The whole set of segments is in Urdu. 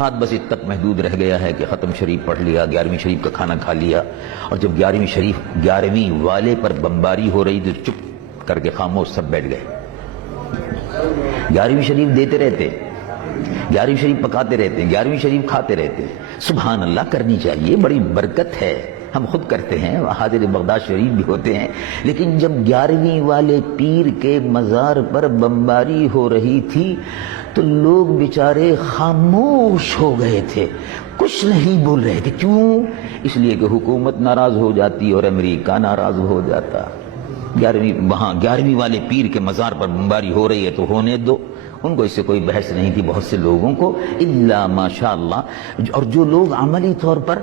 ہاتھ بس ات تک محدود رہ گیا ہے کہ ختم شریف پڑھ لیا، 11ویں شریف کا کھانا کھا لیا، اور جب 11ویں والے پر بمباری ہو رہی تو چپ کر کے خاموش سب بیٹھ گئے۔ 11ویں شریف دیتے رہتے، 11ویں شریف پکاتے رہتے، 11ویں شریف کھاتے رہتے۔ سبحان اللہ، کرنی چاہیے، بڑی برکت ہے، ہم خود کرتے ہیں، حاضر بغداد شریف بھی ہوتے ہیں، لیکن جب 11ویں والے پیر کے مزار پر بمباری ہو رہی تھی تو لوگ بیچارے خاموش ہو گئے تھے، کچھ نہیں بول رہے تھے۔ کیوں؟ اس لیے کہ حکومت ناراض ہو جاتی اور امریکہ ناراض ہو جاتا۔ 11ویں والے پیر کے مزار پر بمباری ہو رہی ہے تو ہونے دو، ان کو اس سے کوئی بحث نہیں تھی، بہت سے لوگوں کو، الا ماشاء اللہ۔ اور جو لوگ عملی طور پر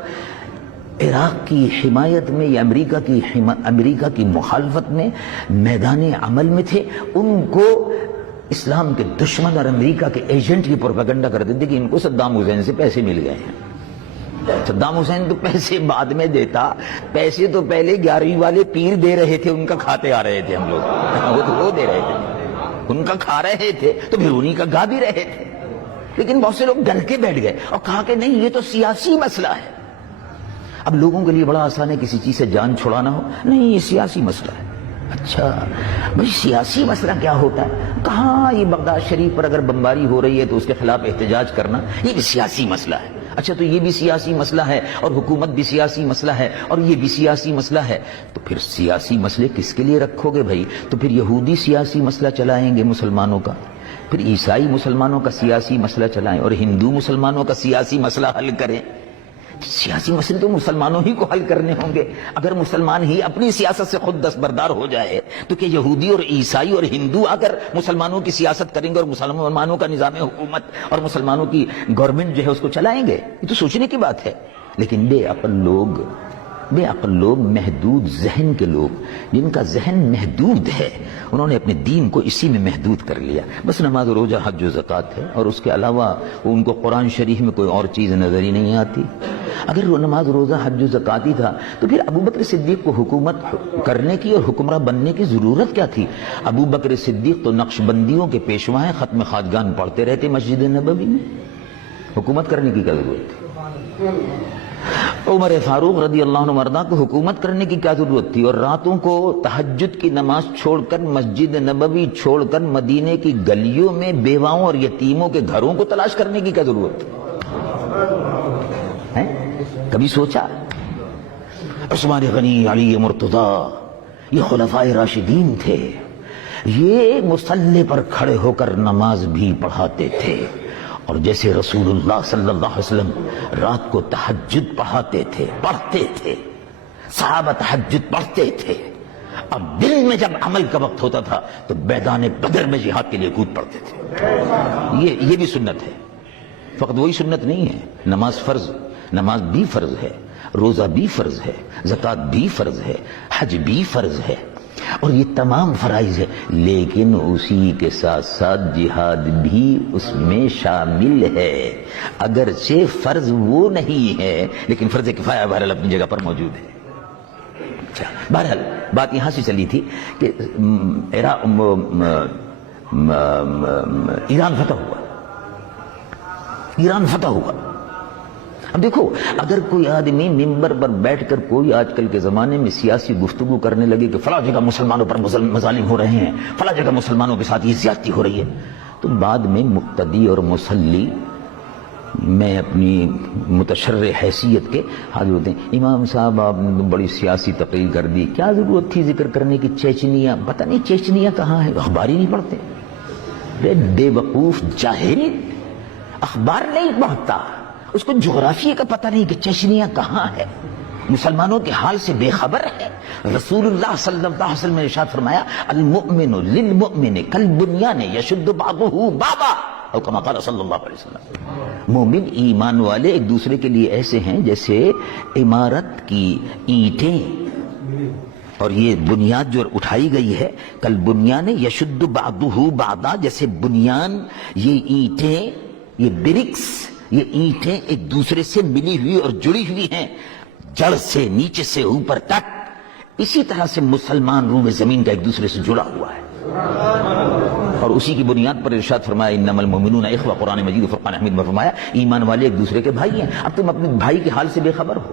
عراق کی حمایت میں یا امریکہ کی مخالفت میں میدان عمل میں تھے، ان کو اسلام کے دشمن اور امریکہ کے ایجنٹ کی پروپیگنڈا کرتے تھے کہ ان کو صدام حسین سے پیسے مل گئے ہیں۔ صدام حسین تو پیسے بعد میں دیتا، پیسے تو پہلے 11ویں والے پیر دے رہے تھے، ان کا کھاتے آ رہے تھے ہم لوگ، وہ دے رہے تھے، ان کا کھا رہے تھے تو پھر انہی کا گا بھی رہے تھے۔ لیکن بہت سے لوگ ڈر کے بیٹھ گئے اور کہا کہ نہیں، یہ تو سیاسی مسئلہ ہے۔ اب لوگوں کے لیے بڑا آسان ہے کسی چیز سے جان چھڑانا ہو، نہیں یہ سیاسی مسئلہ ہے۔ اچھا بھائی، سیاسی مسئلہ کیا ہوتا ہے؟ کہاں یہ بغداد شریف پر اگر بمباری ہو رہی ہے تو اس کے خلاف احتجاج کرنا یہ بھی سیاسی مسئلہ ہے۔ اچھا تو یہ بھی سیاسی مسئلہ ہے اور حکومت بھی سیاسی مسئلہ ہے اور یہ بھی سیاسی مسئلہ ہے، تو پھر سیاسی مسئلے کس کے لیے رکھو گے بھائی؟ تو پھر یہودی سیاسی مسئلہ چلائیں گے مسلمانوں کا، پھر عیسائی مسلمانوں کا سیاسی مسئلہ چلائیں، اور ہندو مسلمانوں کا سیاسی مسئلہ حل کریں۔ سیاسی مسئلے تو مسلمانوں ہی کو حل کرنے ہوں گے۔ اگر مسلمان ہی اپنی سیاست سے خود دستبردار ہو جائے تو کہ یہودی اور عیسائی اور ہندو آ کر مسلمانوں کی سیاست کریں گے اور مسلمانوں کا نظام حکومت اور مسلمانوں کی گورنمنٹ جو ہے اس کو چلائیں گے؟ یہ تو سوچنے کی بات ہے۔ لیکن بے عقل لوگ، محدود ذہن کے لوگ، جن کا ذہن محدود ہے، انہوں نے اپنے دین کو اسی میں محدود کر لیا، بس نماز روزہ حج و زکوٰۃ ہے، اور اس کے علاوہ ان کو قرآن شریف میں کوئی اور چیز نظر ہی نہیں آتی۔ اگر وہ نماز روزہ حج و زکوٰۃ ہی تھا تو پھر ابو بکر صدیق کو حکومت کرنے کی اور حکمراں بننے کی ضرورت کیا تھی؟ ابو بکر صدیق تو نقش بندیوں کے پیشوا ہیں، ختم خواجگان پڑھتے رہتے مسجد نبوی میں، حکومت کرنے کی کیا ضرورت تھی؟ عمر فاروق رضی اللہ عنہ مرضا کو حکومت کرنے کی کیا ضرورت تھی؟ اور راتوں کو تہجد کی نماز چھوڑ کر، مسجد نبوی چھوڑ کر، مدینے کی گلیوں میں بیواؤں اور یتیموں کے گھروں کو تلاش کرنے کی کیا ضرورت تھی؟ کبھی سوچا؟ عثمان غنی، علی مرتضی، یہ خلفائے راشدین تھے، یہ مصلی پر کھڑے ہو کر نماز بھی پڑھاتے تھے، اور جیسے رسول اللہ صلی اللہ علیہ وسلم رات کو تہجد پڑھتے تھے، صحابہ تہجد پڑھتے تھے، اب دل میں جب عمل کا وقت ہوتا تھا تو میدان بدر میں جہاد کے لیے کود پڑتے تھے۔ یہ بھی سنت ہے، فقط وہی سنت نہیں ہے، نماز بھی فرض ہے، روزہ بھی فرض ہے، زکوٰۃ بھی فرض ہے، حج بھی فرض ہے، اور یہ تمام فرائض ہے، لیکن اسی کے ساتھ ساتھ جہاد بھی اس میں شامل ہے، اگرچہ فرض وہ نہیں ہے لیکن فرض کفایہ بہرحال اپنی جگہ پر موجود ہے۔ بہرحال بات یہاں سے چلی تھی کہ ایران فتح ہوا۔ اب دیکھو، اگر کوئی آدمی ممبر پر بیٹھ کر کوئی آج کل کے زمانے میں سیاسی گفتگو کرنے لگے کہ فلاں جگہ مسلمانوں پر مظالم ہو رہے ہیں، فلاں جگہ مسلمانوں کے ساتھ یہ زیادتی ہو رہی ہے، تو بعد میں مقتدی اور مسلی، میں اپنی متشرع حیثیت کے حاضر ہوتے ہیں، امام صاحب آپ نے بڑی سیاسی تقریر کر دی، کیا ضرورت تھی ذکر کرنے کی؟ چیچنیا، پتہ نہیں چیچنیا کہاں ہے، اخبار ہی نہیں پڑھتے، بے وقوف جاہل، اخبار نہیں پڑھتا، اس کو جغرافیے کا پتہ نہیں کہ چیچنیا کہاں ہے، مسلمانوں کے حال سے بے خبر ہے۔ رسول اللہ صلی اللہ علیہ وسلم نے ارشاد فرمایا، المؤمن للمؤمن کالبنیان یشد بعضہ بعضا، او کما قال صلی اللہ علیہ وسلم۔ مومن ایمان والے ایک دوسرے کے لیے ایسے ہیں جیسے عمارت کی اینٹیں، اور یہ بنیاد جو اٹھائی گئی ہے، کالبنیان یشد بعضہ بعضا، جیسے بنیان، یہ اینٹیں، یہ برکس، یہ اینٹیں ایک دوسرے سے ملی ہوئی اور جڑی ہوئی ہیں، جڑ سے نیچے سے اوپر تک، اسی طرح سے مسلمان روح زمین کا ایک دوسرے سے جڑا ہوا ہے۔ اور اسی کی بنیاد پر ارشاد فرمایا انما المؤمنون اخوہ، قرآن مجید و فرقان حمید میں فرمایا ایمان والے ایک دوسرے کے بھائی ہیں۔ اب تم اپنے بھائی کے حال سے بے خبر ہو۔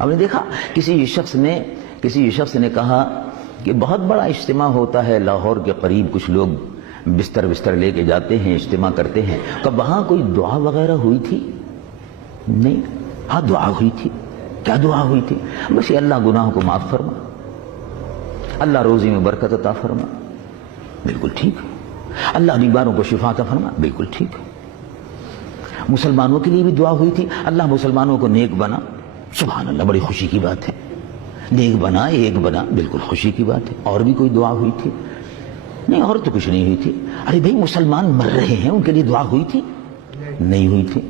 ہم نے دیکھا کسی شخص نے کہا کہ بہت بڑا اجتماع ہوتا ہے لاہور کے قریب، کچھ لوگ بستر لے کے جاتے ہیں، اجتماع کرتے ہیں، کہ وہاں کوئی دعا وغیرہ ہوئی تھی؟ نہیں۔ ہاں دعا ہوئی تھی۔ کیا دعا ہوئی تھی؟ بس یہ اللہ گناہوں کو معاف فرما، اللہ روزی میں برکت عطا فرما، بالکل ٹھیک ہے۔ اللہ بیماروں کو شفا عطا فرما، بالکل ٹھیک ہے۔ مسلمانوں کے لیے بھی دعا ہوئی تھی، اللہ مسلمانوں کو نیک بنا، سبحان اللہ، بڑی خوشی کی بات ہے۔ نیک بنا، ایک بنا، بالکل خوشی کی بات ہے۔ اور بھی کوئی دعا ہوئی تھی؟ نہیں، اور تو کچھ نہیں ہوئی تھی۔ ارے بھائی مسلمان مر رہے ہیں، ان کے لیے دعا ہوئی تھی؟ نہیں ہوئی تھی۔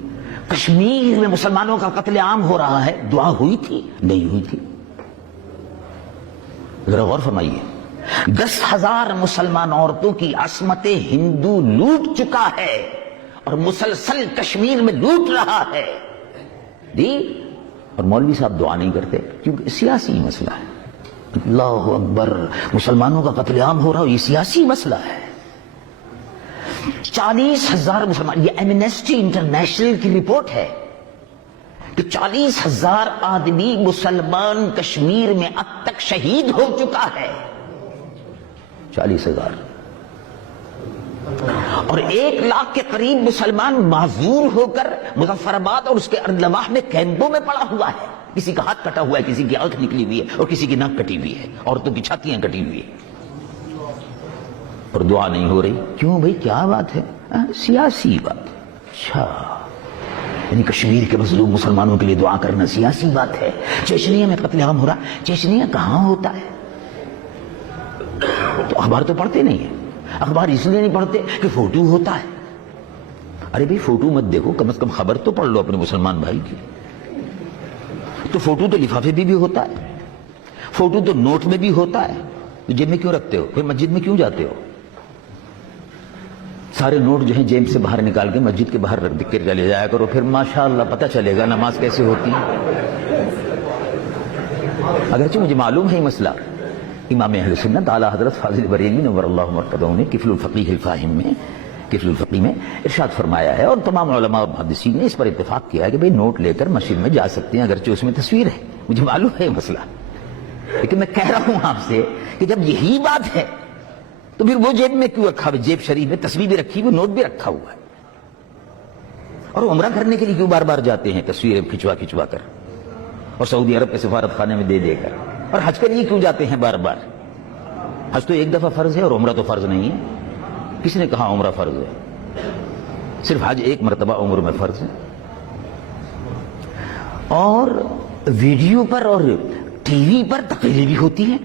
کشمیر میں مسلمانوں کا قتل عام ہو رہا ہے، دعا ہوئی تھی؟ نہیں ہوئی تھی۔ ذرا غور فرمائیے، 10,000 مسلمان عورتوں کی عصمت ہندو لوٹ چکا ہے اور مسلسل کشمیر میں لوٹ رہا ہے جی، اور مولوی صاحب دعا نہیں کرتے کیونکہ سیاسی مسئلہ ہے۔ اللہ اکبر، مسلمانوں کا قتل عام ہو رہا ہے، یہ سیاسی مسئلہ ہے۔ 40,000 مسلمان، یہ ایمنسٹی انٹرنیشنل کی رپورٹ ہے کہ 40,000 آدمی مسلمان کشمیر میں اب تک شہید ہو چکا ہے۔ 40,000 اور 1 لاکھ کے قریب مسلمان معذور ہو کر مظفر آباد اور اس کے اردلواح میں کیمپوں میں پڑا ہوا ہے۔ کسی کا ہاتھ کٹا ہوا ہے، کسی کی آنکھ نکلی ہوئی ہے اور کسی کی ناک کٹی ہوئی ہے، عورتوں کی چھاتیاں کٹی ہوئی ہے، اور دعا نہیں ہو رہی۔ کیوں بھائی، کیا بات ہے؟ سیاسی بات ہے۔ اچھا، یعنی کشمیر کے مظلوم مسلمانوں کے لیے دعا کرنا سیاسی بات ہے۔ چیچنیا میں قتل عام ہو رہا، چیچنیا کہاں ہوتا ہے؟ تو اخبار تو پڑھتے نہیں ہیں۔ اخبار اس لیے نہیں پڑھتے کہ فوٹو ہوتا ہے۔ ارے بھائی فوٹو مت دیکھو، کم از کم خبر تو پڑھ لو اپنے مسلمان بھائی کی۔ تو فوٹو تو لفافے بھی ہوتا ہے، فوٹو تو نوٹ میں بھی ہوتا ہے، تو جیب میں کیوں رکھتے ہو؟ پھر مسجد میں کیوں جاتے ہو؟ سارے نوٹ جو ہیں جیب سے باہر نکال کے مسجد کے باہر رکھ کے چلے جایا کرو، پھر ماشاءاللہ پتہ چلے گا نماز کیسے ہوتی ہے۔ اگرچہ مجھے معلوم ہے یہ مسئلہ، امام اہل سنت اعلیٰ حضرت فاضل بریلوی نور اللہ مرقدہ نے کفل الفقیہ الفاہم میں، کفل الفقیہ میں ارشاد فرمایا ہے، اور تمام علماء اور محدثین نے اس پر اتفاق کیا ہے کہ بھئی نوٹ لے کر مسجد میں جا سکتے ہیں اگرچہ اس میں تصویر ہے۔ مجھے معلوم ہے یہ مسئلہ، لیکن میں کہہ رہا ہوں آپ سے کہ جب یہی بات ہے تو پھر وہ جیب میں کیوں رکھا ہوا؟ جیب شریف میں تصویر بھی رکھی ہوئی، نوٹ بھی رکھا ہوا ہے۔ اور عمرہ کرنے کے لیے کیوں بار بار جاتے ہیں تصویریں کھچوا کر، اور سعودی عرب کے سفارت خانے میں دے کر؟ اور حج کے لیے کیوں جاتے ہیں بار بار؟ حج تو ایک دفعہ فرض ہے اور عمرہ تو فرض نہیں ہے۔ کس نے کہا عمرہ فرض ہے؟ صرف حج ایک مرتبہ عمر میں فرض ہے۔ اور ویڈیو پر اور ٹی وی پر تقریریں بھی ہوتی ہیں،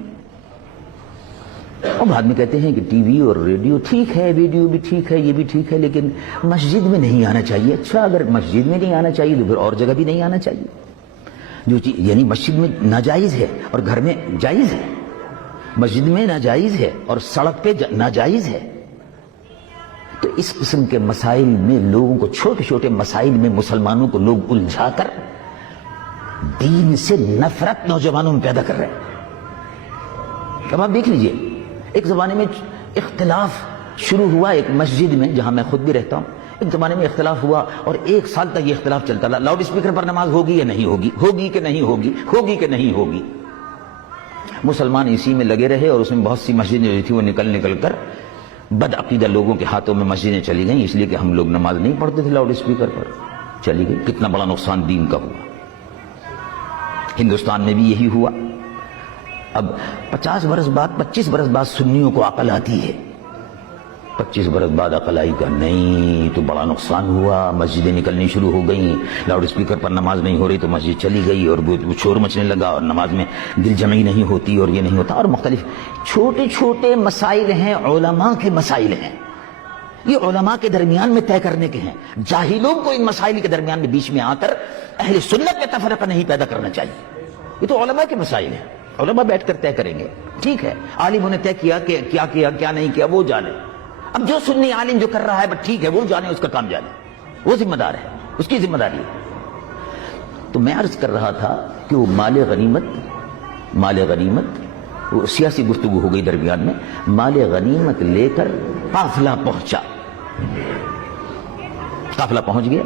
اور بعد میں کہتے ہیں کہ ٹی وی اور ریڈیو ٹھیک ہے، ویڈیو بھی ٹھیک ہے، یہ بھی ٹھیک ہے، لیکن مسجد میں نہیں آنا چاہیے۔ اچھا، اگر مسجد میں نہیں آنا چاہیے تو پھر اور جگہ بھی نہیں آنا چاہیے؟ جو چیز یعنی مسجد میں ناجائز ہے اور گھر میں جائز ہے، مسجد میں ناجائز ہے اور سڑک پہ ناجائز ہے، تو اس قسم کے مسائل میں لوگوں کو، چھوٹے چھوٹے مسائل میں مسلمانوں کو لوگ الجھا کر دین سے نفرت نوجوانوں میں پیدا کر رہے ہیں۔ اب آپ دیکھ لیجئے، ایک زمانے میں اختلاف شروع ہوا ایک مسجد میں جہاں میں خود بھی رہتا ہوں، ایک زمانے میں اختلاف ہوا اور 1 سال تک یہ اختلاف چلتا رہا، لاؤڈ اسپیکر پر نماز ہوگی یا نہیں ہوگی، ہوگی کہ نہیں ہوگی، ہوگی کہ نہیں ہوگی۔ مسلمان اسی میں لگے رہے اور اس میں بہت سی مسجدیں جو تھی وہ نکل کر بد عقیدہ لوگوں کے ہاتھوں میں مسجدیں چلی گئیں، اس لیے کہ ہم لوگ نماز نہیں پڑھتے تھے لاؤڈ اسپیکر پر، چلی گئی۔ کتنا بڑا نقصان دین کا ہوا۔ ہندوستان میں بھی یہی ہوا۔ اب 50 برس بعد، 25 برس بعد سنیوں کو عقل آتی ہے، 25 برس بعد عقل آئی کا نہیں تو بڑا نقصان ہوا، مسجدیں نکلنی شروع ہو گئیں، لاؤڈ اسپیکر پر نماز نہیں ہو رہی تو مسجد چلی گئی اور وہ شور مچنے لگا اور نماز میں دل جمعی نہیں ہوتی اور یہ نہیں ہوتا، اور مختلف چھوٹے چھوٹے مسائل ہیں، علماء کے مسائل ہیں، یہ علماء کے درمیان میں طے کرنے کے ہیں۔ جاہلوں کو ان مسائل کے درمیان میں بیچ میں آ کر اہل سنت میں تفرقہ نہیں پیدا کرنا چاہیے۔ یہ تو علماء کے مسائل ہیں، علماء بیٹھ کر طے کریں گے، ٹھیک ہے، عالموں نے طے کیا کہ کیا کیا کیا نہیں کیا وہ جانے۔ اب جو سنی عالم جو کر رہا ہے بس ٹھیک ہے، وہ جانے، اس کا کام جانے، وہ ذمہ دار ہے، اس کی ذمہ داری ہے۔ تو میں عرض کر رہا تھا کہ وہ مال غنیمت وہ سیاسی گفتگو ہو گئی درمیان میں. مال غنیمت لے کر قافلہ پہنچا. قافلہ پہنچ گیا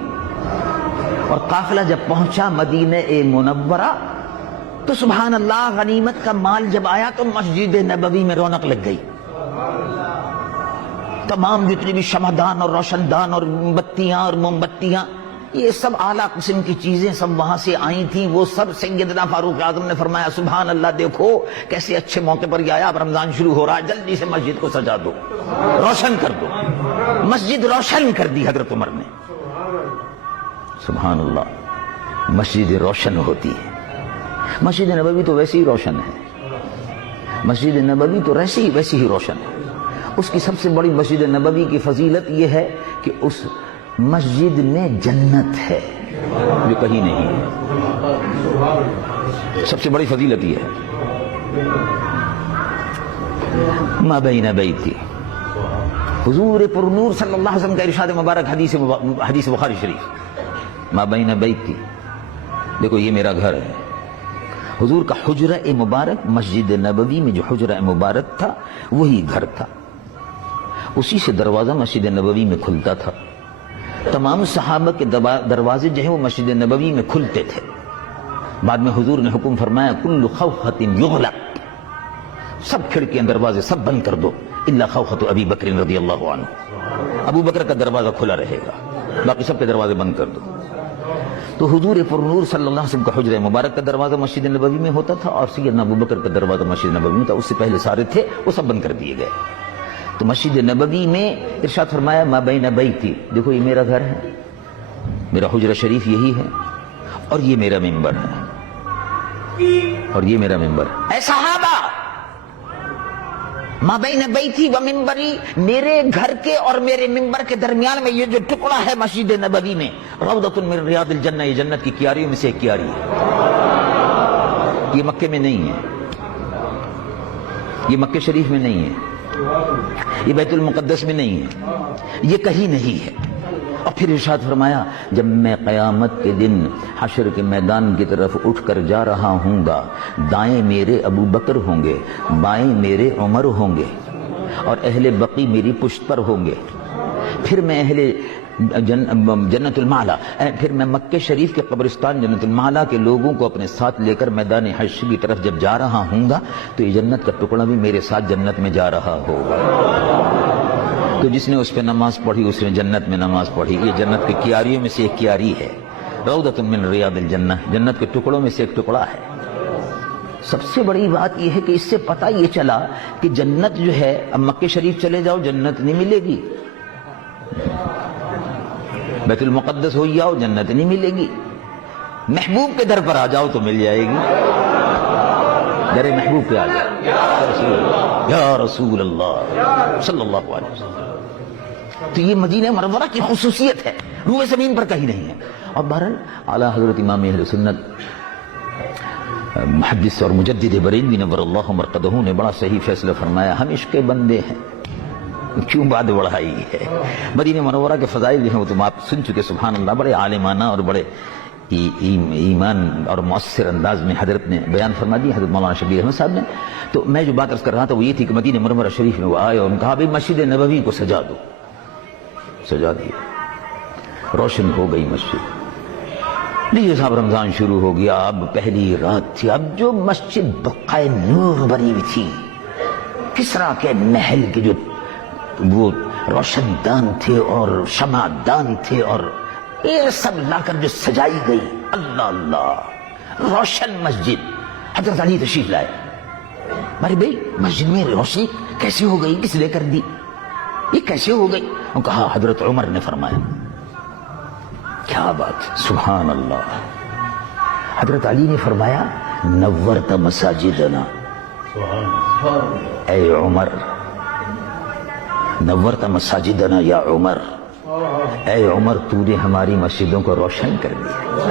اور قافلہ جب پہنچا مدینہ منورہ تو سبحان اللہ غنیمت کا مال جب آیا تو مسجد نبوی میں رونق لگ گئی. تمام جتنی بھی شمعدان اور روشن دان اور بتیاں اور موم بتیاں یہ سب اعلیٰ قسم کی چیزیں سب وہاں سے آئی تھیں. وہ سب سیدنا فاروق اعظم نے فرمایا سبحان اللہ دیکھو کیسے اچھے موقع پر یہ آیا. اب رمضان شروع ہو رہا ہے, جلدی سے مسجد کو سجا دو, روشن کر دو. مسجد روشن کر دی حضرت عمر نے. سبحان اللہ, مسجد روشن ہوتی ہے. مسجد نبوی تو ویسے ہی روشن ہے. مسجد نبوی تو ویسی ہی روشن ہے. اس کی سب سے بڑی مسجد نبوی کی فضیلت یہ ہے کہ اس مسجد میں جنت ہے جو کہیں نہیں ہے. سب سے بڑی فضیلت یہ ہے. ما بین بیتی, حضور پر نور صلی اللہ علیہ وسلم کا ارشاد مبارک حدیث بخاری شریف, ما بین بیتی, دیکھو یہ میرا گھر ہے. حضور کا حجرہ مبارک مسجد نبوی میں جو حجرہ مبارک تھا وہی گھر تھا. اسی سے دروازہ مسجد نبوی میں کھلتا تھا. تمام صحابہ کے دروازے جو ہیں وہ مسجد نبوی میں کھلتے تھے. بعد میں حضور نے حکم فرمایا کل خوخۃ یغلق, سب کھڑکیاں دروازے سب بند کر دو الا خوخۃ ابی بکر رضی اللہ عنہ. ابو بکر کا دروازہ کھلا رہے گا, باقی سب کے دروازے بند کر دو. تو حضور پر نور صلی اللہ علیہ وسلم کا حجرہ مبارک کا دروازہ مسجد نبوی میں ہوتا تھا اور سیدنا ابو بکر کا دروازہ مسجد نبوی میں تھا. اس سے پہلے سارے تھے وہ سب بند کر دیے گئے. تو مسجد نبوی میں ارشاد فرمایا ما بین بیتی, دیکھو یہ میرا گھر ہے, میرا حجرہ شریف یہی ہے اور یہ میرا ممبر ہے, اور یہ میرا ممبر ہے. اے صحابہ, ما بین بیتی و ممبری, میرے گھر کے اور میرے ممبر کے درمیان میں یہ جو ٹکڑا ہے مسجد نبوی میں, روضۃ من ریاض الجنہ, یہ جنت کی کیاریوں میں سے ایک کیاری ہے. یہ مکے میں نہیں ہے, یہ مکے شریف میں نہیں ہے, یہ بیت المقدس میں نہیں ہے, یہ کہیں نہیں ہے. اور پھر ارشاد فرمایا جب میں قیامت کے دن حشر کے میدان کی طرف اٹھ کر جا رہا ہوں گا, دائیں میرے ابو بکر ہوں گے, بائیں میرے عمر ہوں گے اور اہل بقی میری پشت پر ہوں گے. پھر میں اہل جنت المعلا, پھر میں مکہ شریف کے قبرستان جنت المعلا کے لوگوں کو اپنے ساتھ لے کر میدان حشر کی طرف جب جا رہا ہوں گا تو یہ جنت کا ٹکڑا بھی میرے ساتھ جنت میں جا رہا ہوگا. تو جس نے اس پہ نماز پڑھی اس نے جنت میں نماز پڑھی. یہ جنت کی کیاریوں میں سے ایک کیاری ہے, روضۃ من ریاض الجنہ, جنت کے ٹکڑوں میں سے ایک ٹکڑا ہے. سب سے بڑی بات یہ ہے کہ اس سے پتہ یہ چلا کہ جنت جو ہے, اب مکہ شریف چلے جاؤ جنت نہیں ملے گی, بیت المقدس ہو جاؤ جنت نہیں ملے گی, محبوب کے در پر آ جاؤ تو مل جائے گی. در محبوب پہ آ جاؤ, یا رسول اللہ صلی اللہ علیہ وسلم. تو یہ مدینہ منورہ کی خصوصیت ہے, روئے زمین پر کہیں نہیں ہے. اور بہرحال اعلیٰ حضرت امام اہل سنت محدث اور مجدد بریلوی نور اللہ مرقدہ نے بڑا صحیح فیصلہ فرمایا, ہم عشق کے بندے ہیں کیوں بات بڑھائی ہے. مدینہ منورہ کے فضائل جو ہیں وہ تم آپ سن چکے. سبحان اللہ, بڑے عالمانہ اور بڑے ایمان اور مؤثر انداز میں حضرت نے بیان فرما دی, حضرت مولانا شبیر احمد صاحب نے. تو میں جو بات عرض کر رہا تھا وہ یہ تھی کہ مدینہ منورہ شریف میں وہ آئے اور کہا بھائی مسجد نبوی کو سجا دو. سجا دیا, روشن ہو گئی مسجد. لیجیے صاحب رمضان شروع ہو گیا, اب پہلی رات تھی. اب جو مسجد بقائے نور بنی ہوئی تھی, کسرا کے محل کے جو وہ روشن دان تھے اور شمع دان تھے اور یہ سب لا کر جو سجائی گئی, اللہ اللہ, روشن مسجد. حضرت علی تشریف لائے, بھائی بھائی مسجد میں روشنی کیسے ہو گئی, کس لے کر دی, یہ کیسے ہو گئی؟ اور کہا حضرت عمر نے فرمایا. کیا بات, سبحان اللہ. حضرت علی نے فرمایا نورت مساجدنا, اے عمر, نورت مساجدنا یا عمر, اے عمر تو نے ہماری مسجدوں کو روشن کر دیا.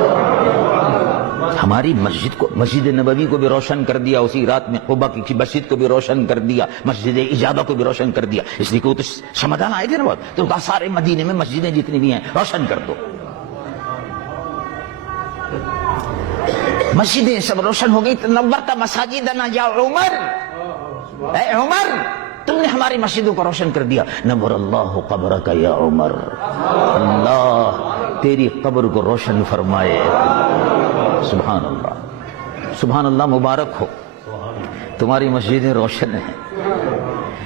ہماری مسجد کو, مسجد نبوی کو بھی روشن کر دیا, اسی رات میں قباء کی مسجد کو بھی روشن کر دیا, مسجد اجابہ کو بھی روشن کر دیا. اس لیے کہ وہ تو شمعدان آئے تھے نا بہت, تو کہا سارے مدینے میں مسجدیں جتنی بھی ہیں روشن کر دو. مسجدیں سب روشن ہو گئی. نورت مساجدنا یا عمر, اے عمر تم نے ہماری مسجدوں کو روشن کر دیا. نور اللہ قبرک یا عمر, اللہ تیری قبر کو روشن فرمائے. سبحان اللہ, سبحان اللہ, مبارک ہو, تمہاری مسجدیں روشن ہیں.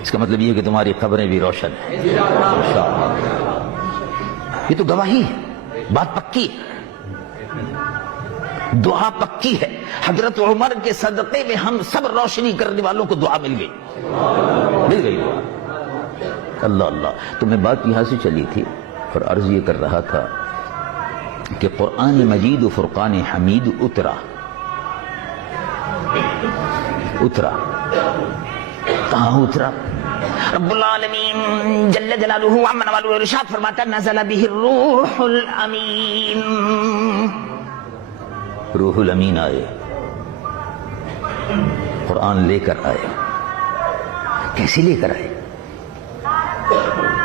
اس کا مطلب یہ کہ تمہاری قبریں بھی روشن ہیں انشاءاللہ. یہ تو گواہی ہے, بات پکی ہے, دعا پکی ہے. حضرت عمر کے صدقے میں ہم سب روشنی کرنے والوں کو دعا مل گئی, مل گئی دعا. اللہ اللہ. تو میں بات یہاں سے چلی تھی اور عرض یہ کر رہا تھا کہ قرآن مجید و فرقان حمید اترا. کہاں اترا؟ رب العالمین جل جلالہ عم نوالہ ارشاد فرماتا نزل بہ الروح الامین. روح الامین آئے, قرآن لے کر آئے. کیسے لے کر آئے؟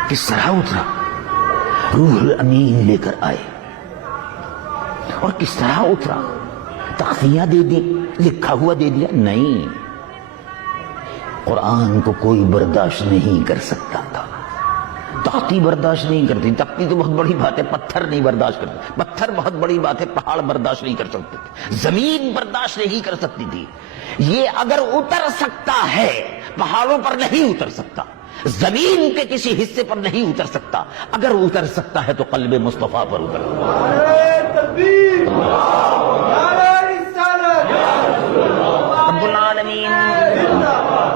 کس طرح اترا؟ روح الامین لے کر آئے. اور کس طرح اترا؟ تختیاں دے دی, لکھا ہوا دے دیا؟ نہیں, قرآن کو کوئی برداشت نہیں کر سکتا تھا. تختی برداشت نہیں کرتی, تختی تو بہت بڑی بات ہے, پتھر نہیں برداشت کرتے, پتھر بہت بڑی بات ہے, پہاڑ برداشت نہیں کر سکتے تھے, زمین برداشت نہیں کر سکتی تھی. یہ اگر اتر سکتا ہے پہاڑوں پر نہیں اتر سکتا, زمین کے کسی حصے پر نہیں اتر سکتا. اگر اتر سکتا ہے تو قلب مصطفیٰ پر اتر.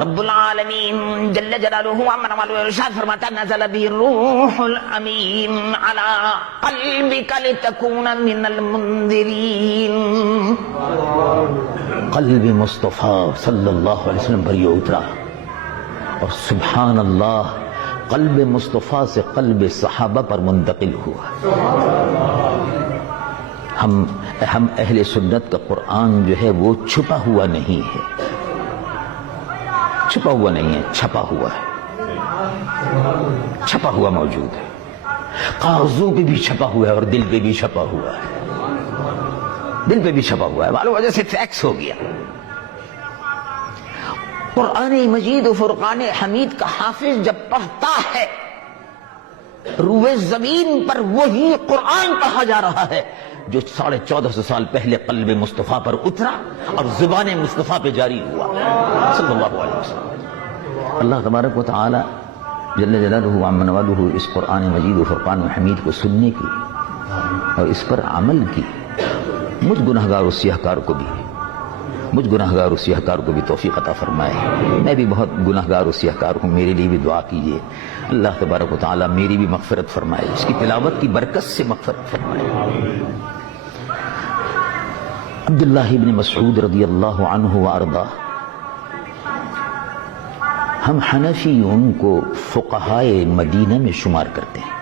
رب العالمین جل جلالہ عم نوالہ ارشاد فرماتا نزل بہ الروح الامین علی قلبک لتکون من المنذرین. قلب مصطفیٰ صلی اللہ علیہ وسلم پر یہ اترا. اور سبحان اللہ, قلب مصطفیٰ سے قلب صحابہ پر منتقل ہوا. ہم اہل سنت کا قرآن جو ہے وہ چھپا ہوا نہیں ہے, چھپا ہوا نہیں ہے, چھپا ہوا ہے, چھپا ہوا موجود ہے. کاغذوں پہ بھی چھپا ہوا ہے اور دل پہ بھی چھپا ہوا ہے, دل پہ بھی چھپا ہوا ہے. معلوم وجہ سے فیکس ہو گیا. قرآن مجید و فرقان حمید کا حافظ جب پڑھتا ہے روئے زمین پر وہی قرآن پڑھا جا رہا ہے جو 1450 سال پہلے قلب مصطفیٰ پر اترا اور زبان مصطفیٰ پہ جاری ہوا صلی اللہ علیہ وسلم. اللہ تبارک و تعالی جل جلالہ عم نوالہ اس قرآن مجید و فرقان حمید کو سننے کی اور اس پر عمل کی مجھ گناہگار و سیاہکار کو بھی توفیق عطا فرمائے. میں بھی بہت گناہگار و سیاہکار ہوں, میرے لیے بھی دعا کیجیے. اللہ تبارک و تعالی میری بھی مغفرت فرمائے, اس کی تلاوت کی برکت سے مغفرت فرمائے. عبداللہ ابن مسعود رضی اللہ عنہ وارضاہ, ہم حنفیوں کو فقہائے مدینہ میں شمار کرتے ہیں.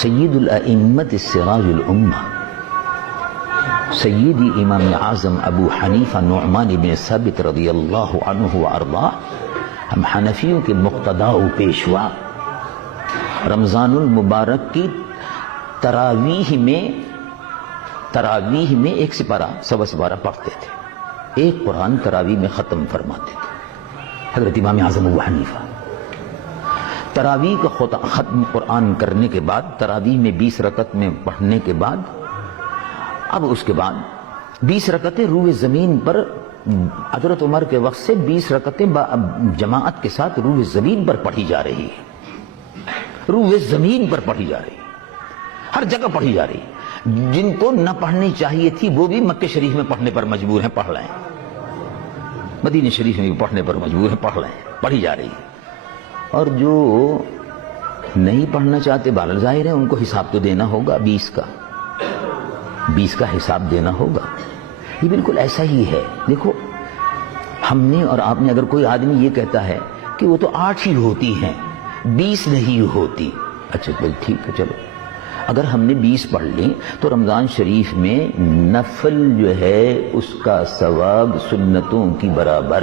سید الائمت سراج الامہ سیدی امام اعظم ابو حنیفہ نعمان بن ثابت رضی اللہ عنہ وارضاہ, ہم حنفیوں کے مقتدا و پیشوا رمضان المبارک کی تراویح میں ایک سپارہ سوا سپارہ پڑھتے تھے. ایک قرآن تراویح میں ختم فرماتے تھے. حضرت امام اعظم ابو حنیفہ تراویح کا ختم قرآن کرنے کے بعد, تراویح میں 20 رکعت میں پڑھنے کے بعد, اب اس کے بعد 20 رکعتیں روئے زمین پر, حضرت عمر کے وقت سے 20 رکعتیں جماعت کے ساتھ روئے زمین پر پڑھی جا رہی ہے, روئے زمین پر پڑھی جا رہی ہے, ہر جگہ پڑھی جا رہی ہے. جن کو نہ پڑھنی چاہیے تھی وہ بھی مکہ شریف میں پڑھنے پر مجبور ہیں, پڑھ لیں. مدینہ شریف میں بھی پڑھنے پر مجبور ہیں, پڑھ لیں, پڑھی جا رہی ہے. اور جو نہیں پڑھنا چاہتے بہرحال ظاہر ہے ان کو حساب تو دینا ہوگا, 20 کا حساب دینا ہوگا. یہ بالکل ایسا ہی ہے. دیکھو ہم نے اور آپ نے, اگر کوئی آدمی یہ کہتا ہے کہ وہ تو 8 ہی ہوتی ہیں 20 نہیں ہوتی, اچھا ٹھیک ہے چلو, اگر ہم نے 20 پڑھ لیں تو رمضان شریف میں نفل جو ہے اس کا ثواب سنتوں کی برابر,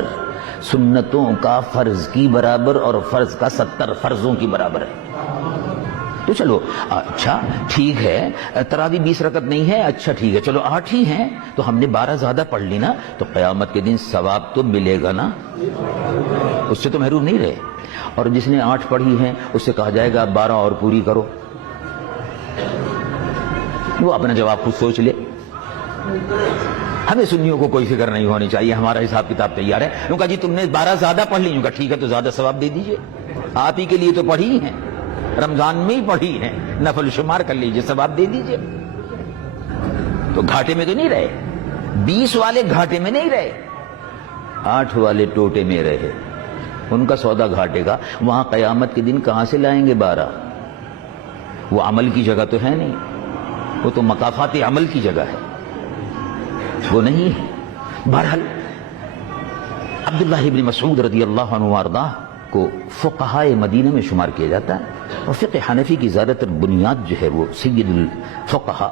سنتوں کا فرض کی برابر, اور فرض کا 70 فرضوں کی برابر ہے. تو چلو اچھا ٹھیک ہے، تراویح 20 رکعت نہیں ہے، اچھا ٹھیک ہے، چلو 8 ہی ہیں تو ہم نے 12 زیادہ پڑھ لی نا، تو قیامت کے دن ثواب تو ملے گا نا، اس سے تو محروم نہیں رہے۔ اور جس نے 8 پڑھی ہیں اس سے کہا جائے گا 12 اور پوری کرو، وہ اپنا جواب خود سوچ لے۔ ہمیں سنیوں کو کوئی فکر نہیں ہونی چاہیے، ہمارا حساب کتاب تیار ہے۔ انہوں نے کہا جی تم نے 12 زیادہ پڑھ لی، انہوں نے کہا ٹھیک ہے تو زیادہ ثواب دے دیجئے، آپ ہی کے لیے تو پڑھی ہیں، رمضان میں ہی پڑھی ہیں، نفل شمار کر لیجئے، ثواب دے دیجئے۔ تو گھاٹے میں تو نہیں رہے، 20 والے گھاٹے میں نہیں رہے، 8 والے ٹوٹے میں رہے، ان کا سودا گھاٹے کا۔ وہاں قیامت کے دن کہاں سے لائیں گے 12؟ وہ عمل کی جگہ تو ہے نہیں، وہ تو مقافات عمل کی جگہ ہے، وہ نہیں ہے۔ بہرحال عبداللہ ابن مسعود رضی اللہ عنہ وارضاہ کو فقہائے مدینہ میں شمار کیا جاتا ہے، اور فقہ حنفی کی زیادہ تر بنیاد جو ہے وہ سید الفقہاء